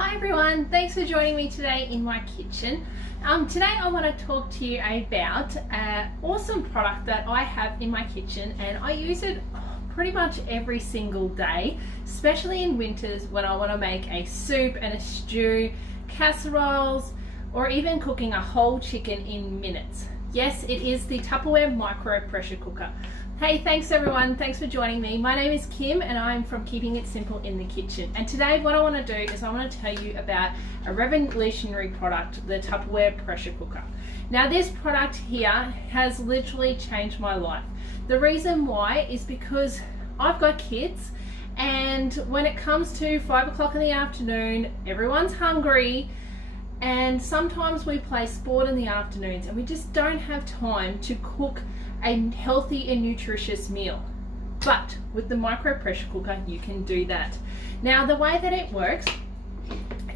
Hi everyone, thanks for joining me today in my kitchen. Today I want to talk to you about an awesome product that I have in my kitchen, and I use it pretty much every single day, especially in winters when I want to make a soup and a stew, casseroles, or even cooking a whole chicken in minutes. Yes, it is the Tupperware micro pressure cooker. Hey, thanks everyone, thanks for joining me. My name is Kim and I'm from Keeping It Simple in the Kitchen. And today what I want to do is I want to tell you about a revolutionary product, the Tupperware pressure cooker. Now this product here has literally changed my life. The reason why is because I've got kids, and when it comes to 5 o'clock in the afternoon, everyone's hungry, and sometimes we play sport in the afternoons and we just don't have time to cook a healthy and nutritious meal. But with the micro pressure cooker you can do that. Now the way that it works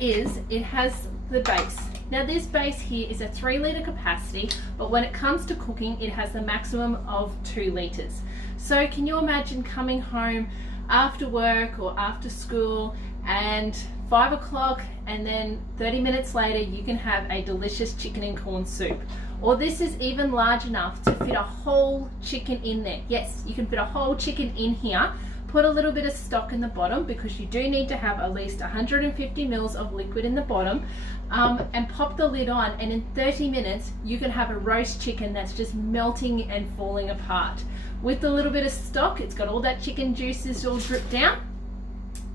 is it has the base. Now this base here is a 3 litre capacity, but when it comes to cooking it has the maximum of 2 litres. So can you imagine coming home after work or after school and 5 o'clock, and then 30 minutes later you can have a delicious chicken and corn soup. Or this is even large enough to fit a whole chicken in there. Yes, you can fit a whole chicken in here. Put a little bit of stock in the bottom because you do need to have at least 150 mils of liquid in the bottom, and pop the lid on, and in 30 minutes you can have a roast chicken that's just melting and falling apart. With a little bit of stock, it's got all that chicken juices all dripped down.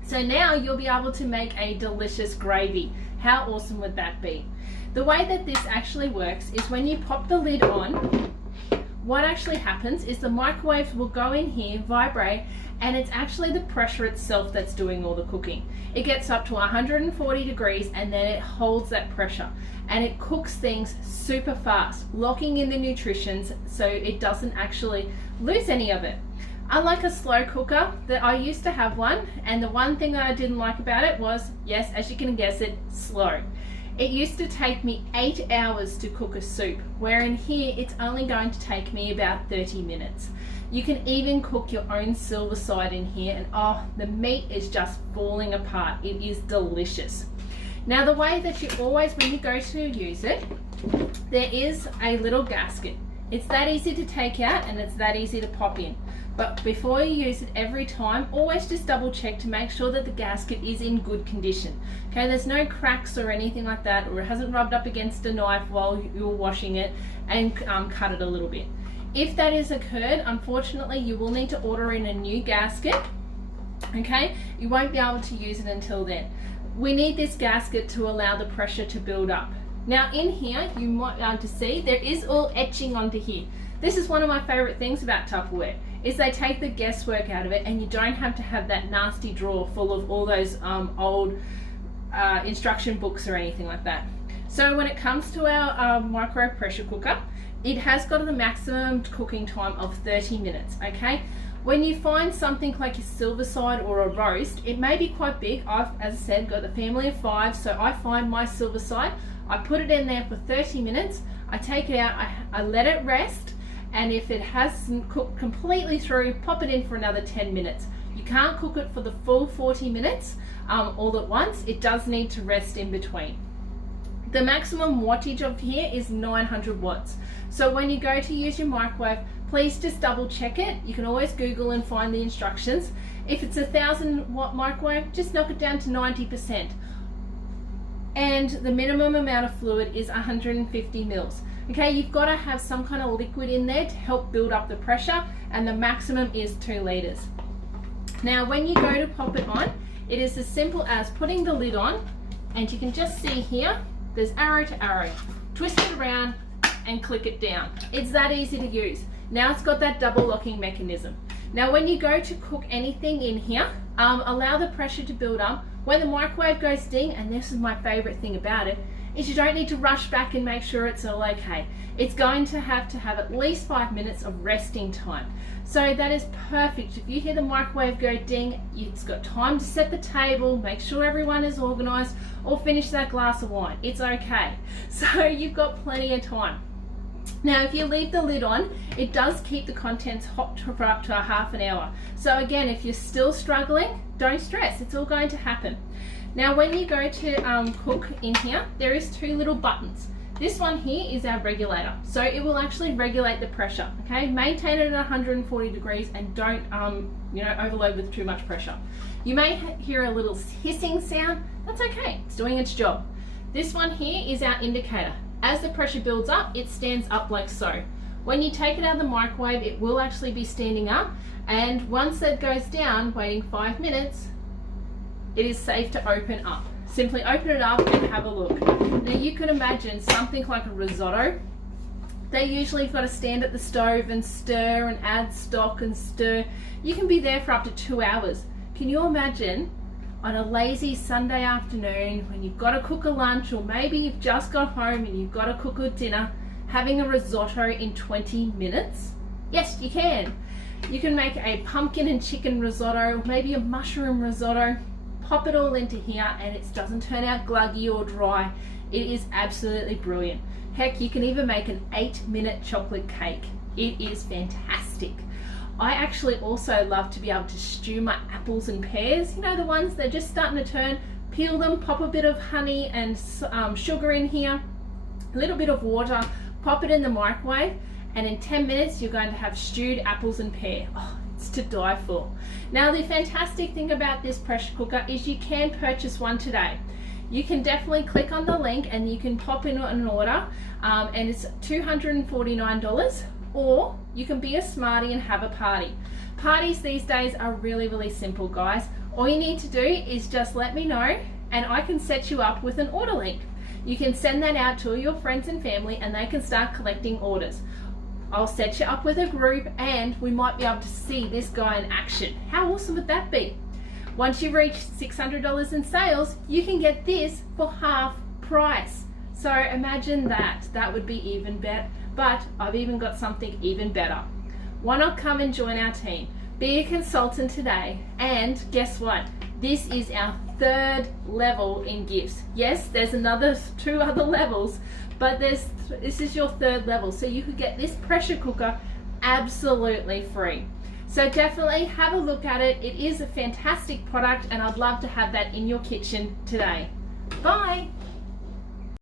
So now you'll be able to make a delicious gravy. How awesome would that be? The way that this actually works is when you pop the lid on, what actually happens is the microwave will go in here, vibrate, and it's actually the pressure itself that's doing all the cooking. It gets up to 140 degrees and then it holds that pressure and it cooks things super fast, locking in the nutritions so it doesn't actually lose any of it. Unlike a slow cooker, that I used to have one, and the one thing that I didn't like about it was, yes, as you can guess it, slow. It used to take me 8 hours to cook a soup, where in here it's only going to take me about 30 minutes. You can even cook your own silver side in here, and oh, the meat is just falling apart. It is delicious. Now the way that you always, when you go to use it, there is a little gasket. It's that easy to take out and it's that easy to pop in. But before you use it every time, always just double check to make sure that the gasket is in good condition. Okay, there's no cracks or anything like that, or it hasn't rubbed up against a knife while you're washing it and cut it a little bit. If that has occurred, unfortunately you will need to order in a new gasket. Okay, you won't be able to use it until then. We need this gasket to allow the pressure to build up. Now in here you might be able to see there is all etching onto here. This is one of my favorite things about Tupperware, is they take the guesswork out of it and you don't have to have that nasty drawer full of all those old instruction books or anything like that. So when it comes to our micro pressure cooker, it has got the maximum cooking time of 30 minutes, okay? When you find something like a silver side or a roast, it may be quite big. I've, as I said, got the family of 5, so I find my silver side, I put it in there for 30 minutes, I take it out, I let it rest, and if it hasn't cooked completely through, pop it in for another 10 minutes. You can't cook it for the full 40 minutes all at once. It does need to rest in between. The maximum wattage of here is 900 watts. So when you go to use your microwave, please just double check it. You can always Google and find the instructions. If it's a 1000-watt microwave, just knock it down to 90%. And the minimum amount of fluid is 150 mils. Okay, you've got to have some kind of liquid in there to help build up the pressure, and the maximum is 2 litres. Now when you go to pop it on, it is as simple as putting the lid on, and you can just see here, there's arrow to arrow. Twist it around and click it down. It's that easy to use. Now it's got that double locking mechanism. Now when you go to cook anything in here, allow the pressure to build up. When the microwave goes ding, and this is my favorite thing about it, is you don't need to rush back and make sure it's all okay. It's going to have at least 5 minutes of resting time. So that is perfect. If you hear the microwave go ding, it's got time to set the table, make sure everyone is organized, or finish that glass of wine. It's okay. So you've got plenty of time. Now if you leave the lid on, it does keep the contents hot for up to a half an hour. So again, if you're still struggling, don't stress, it's all going to happen. Now when you go to cook in here, there is two little buttons. This one here is our regulator, so it will actually regulate the pressure. Okay, maintain it at 140 degrees and don't overload with too much pressure. You may hear a little hissing sound. That's okay, it's doing its job. This one here is our indicator. As the pressure builds up, it stands up like so. When you take it out of the microwave, it will actually be standing up, and once it goes down, waiting 5 minutes, it is safe to open up. Simply open it up and have a look. Now you can imagine something like a risotto. They usually have got to stand at the stove and stir and add stock and stir. You can be there for up to 2 hours. Can you imagine on a lazy Sunday afternoon when you've got to cook a lunch, or maybe you've just got home and you've got to cook a dinner, having a risotto in 20 minutes? Yes, you can. You can make a pumpkin and chicken risotto, maybe a mushroom risotto. Pop it all into here and it doesn't turn out gluggy or dry. It is absolutely brilliant. Heck, you can even make an 8-minute chocolate cake. It is fantastic. I actually also love to be able to stew my apples and pears. You know, the ones that are just starting to turn. Peel them, pop a bit of honey and sugar in here, a little bit of water, pop it in the microwave, and in 10 minutes you're going to have stewed apples and pear. Oh, it's to die for. Now the fantastic thing about this pressure cooker is you can purchase one today. You can definitely click on the link and you can pop in an order, and it's $249, or you can be a smarty and have a party. Parties these days are really simple, guys. All you need to do is just let me know and I can set you up with an order link. You can send that out to all your friends and family and they can start collecting orders. I'll set you up with a group and we might be able to see this guy in action. How awesome would that be? Once you reach $600 in sales, you can get this for half price. So imagine that. That would be even better. But I've even got something even better. Why not come and join our team? Be a consultant today, and guess what? This is our 3rd level in gifts. Yes, there's another 2 other levels, but this is your 3rd level. So you could get this pressure cooker absolutely free. So definitely have a look at it. It is a fantastic product and I'd love to have that in your kitchen today. Bye.